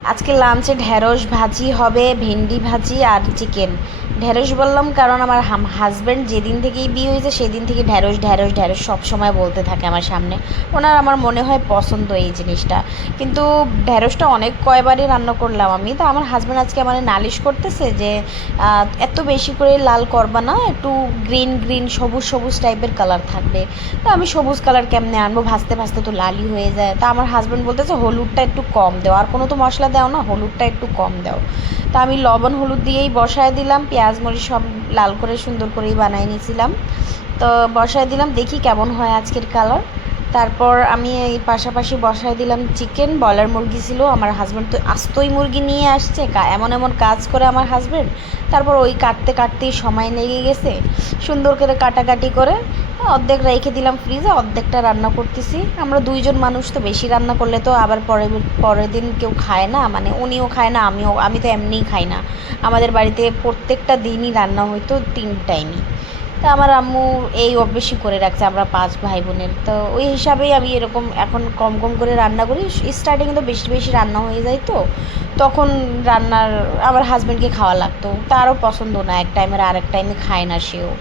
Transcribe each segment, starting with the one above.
আজকে লাঞ্চে ঢেঁড়স ভাজি হবে, ভেন্ডি ভাজি আর চিকেন। ঢেঁড়স বললাম কারণ আমার হাজব্যান্ড যেদিন থেকেই বিয়ে হয়েছে সেদিন থেকে ঢেঁড়স ঢেঁড়স ঢেঁড়স সব সময় বলতে থাকে আমার সামনে। ওনার আমার মনে হয় পছন্দ এই জিনিসটা। কিন্তু ঢেঁড়সটা অনেক কয়বারই রান্না করলাম আমি, তো আমার হাজব্যান্ড আজকে আমার নালিশ করতেছে যে এত বেশি করে লাল করবা না, একটু গ্রিন গ্রিন সবুজ সবুজ টাইপের কালার থাকবে। তো আমি সবুজ কালার কেমনে আনবো, ভাজতে ভাজতে তো লালই হয়ে যায়। তা আমার হাজব্যান্ড বলতেছে হলুদটা একটু কম দাও, আর কোনো তো মশলা দাও না, হলুদটা একটু কম দাও। তা আমি লবণ হলুদ দিয়েই বসায় দিলাম, পেঁয়াজ মরিচ সব লাল করে সুন্দর করেই বানিয়ে নিয়েছিলাম। তো বসায় দিলাম, দেখি কেমন হয় আজকের কালার। তারপর আমি এই পাশাপাশি বসায় দিলাম চিকেন। ব্রয়লার মুরগি ছিল, আমার হাজব্যান্ড তো আস্তই মুরগি নিয়ে আসছে, এমন এমন কাজ করে আমার হাজব্যান্ড। তারপর ওই কাটতে কাটতেই সময় লেগে গেছে, সুন্দর করে কাটাকাটি করে অর্ধেক রেখে দিলাম ফ্রিজে, অর্ধেকটা রান্না করতেছি। আমরা দুইজন মানুষ, তো বেশি রান্না করলে তো আবার পরের দিন কেউ খায় না, মানে উনিও খায় না, আমি তো এমনিই খাই না। আমাদের বাড়িতে প্রত্যেকটা দিনই রান্না হইতো 3 টাইমই। তা আমার আম্মু এই অভ্যেসই করে রাখছে, আমরা 5 ভাই বোনের, তো ওই হিসাবেই আমি এরকম এখন কম কম করে রান্না করি। স্টার্টিংয়ে তো বেশি বেশি রান্না হয়ে যায়, তো তখন রান্নার আমার হাজব্যান্ডকে খাওয়া লাগতো, তারও পছন্দ না, এক টাইমের আর এক টাইমে খায় না সেও।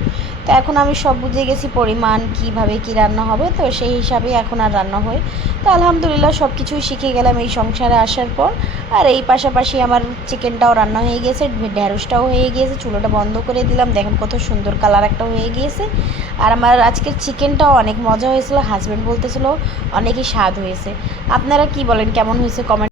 তো এখন আমি সব বুঝে গেছি পরিমাণ কীভাবে কী রান্না হবে, তো সেই হিসাবেই এখন আর রান্না হয়। তো আলহামদুলিল্লাহ সব কিছুই শিখে গেলাম এই সংসারে আসার পর। আর এই পাশাপাশি আমার চিকেনটাও রান্না হয়ে গিয়েছে, ঢেঁড়সটাও হয়ে গিয়েছে, চুলোটা বন্ধ করে দিলাম, দেখেন কত সুন্দর কালার একটা হয়ে গিয়েছে। আর আমার আজকের চিকেনটাও অনেক মজা হয়েছিল, হাজব্যান্ড বলতেছিল অনেকই স্বাদ হয়েছে। আপনারা কি বলেন, কেমন হয়েছে কমেন্ট